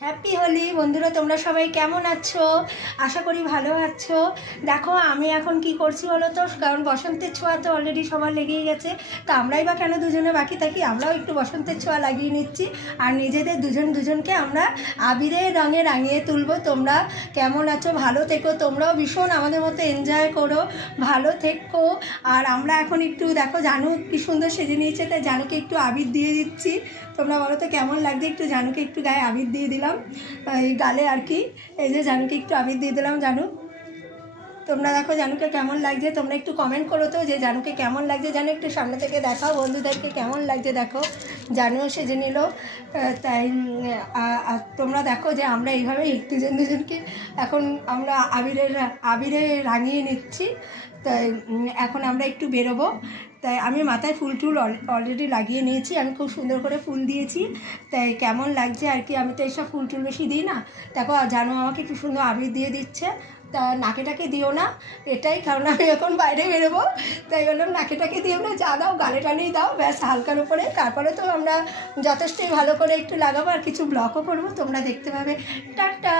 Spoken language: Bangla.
হ্যাপি হোলি বন্ধুরা, তোমরা সবাই কেমন আছো? আশা করি ভালো আছো। দেখো আমি এখন কি করছি বলো তো, কারণ বসন্তের ছোঁয়া তো অলরেডি সবার লেগেই গেছে। তো আমরাই বা কেন দুজনে বাকি থাকি, আমরাও একটু বসন্তের ছোঁয়া লাগিয়ে নিচ্ছি। আর নিজেদের দুজনকে আমরা আবিরের রঙে রাঙিয়ে তুলবো। তোমরা কেমন আছো? ভালো থেকো, তোমরাও ভীষণ আমাদের মতো এনজয় করো, ভালো থেকো। আর আমরা এখন একটু দেখো, জানু কি সুন্দর সেজে নিয়েছে, তাই জানুকে একটু আবির দিয়ে দিচ্ছি। তোমরা বলো তো কেমন লাগছে? একটু জানুকে একটু গায়ে আবির দিয়ে দিলাম, এই গালে আর কি। এই যে জানুকে একটু আবির দিয়ে দিলাম। জানু, তোমরা দেখো জানুকে কেমন লাগছে, তোমরা একটু কমেন্ট করো তো যে জানুকে কেমন লাগছে। জানু একটু সামনে থেকে দেখাও বন্ধুদেরকে কেমন লাগছে। দেখো জানুও সেজে নিল। তাই তোমরা দেখো যে আমরা এইভাবেই দুজনকে এখন আমরা আবিরে রাঙিয়ে নিচ্ছি। তাই এখন আমরা একটু বেরোবো। তাই আমি মাথায় ফুল টুল অলরেডি লাগিয়ে নিয়েছি, আমি খুব সুন্দর করে ফুল দিয়েছি। তাই কেমন লাগছে আর কি, আমি তো এইসব ফুল টুল বেশি দিই না। দেখো জানু আমাকে কি সুন্দর আবির দিয়ে দিচ্ছে। তা নাকেটাকে দিও না, এটাই, কারণ আমি এখন বাইরে বেরোবো। তাই বললাম নাকেটাকে দিও না, যা দাও গালে টানেই দাও, ব্যাস হালকার উপরে। তারপরে তো আমরা যথেষ্টই ভালো করে একটু লাগাবো আর কিছু ব্লকও করবো, তোমরা দেখতে পাবে। টাটা।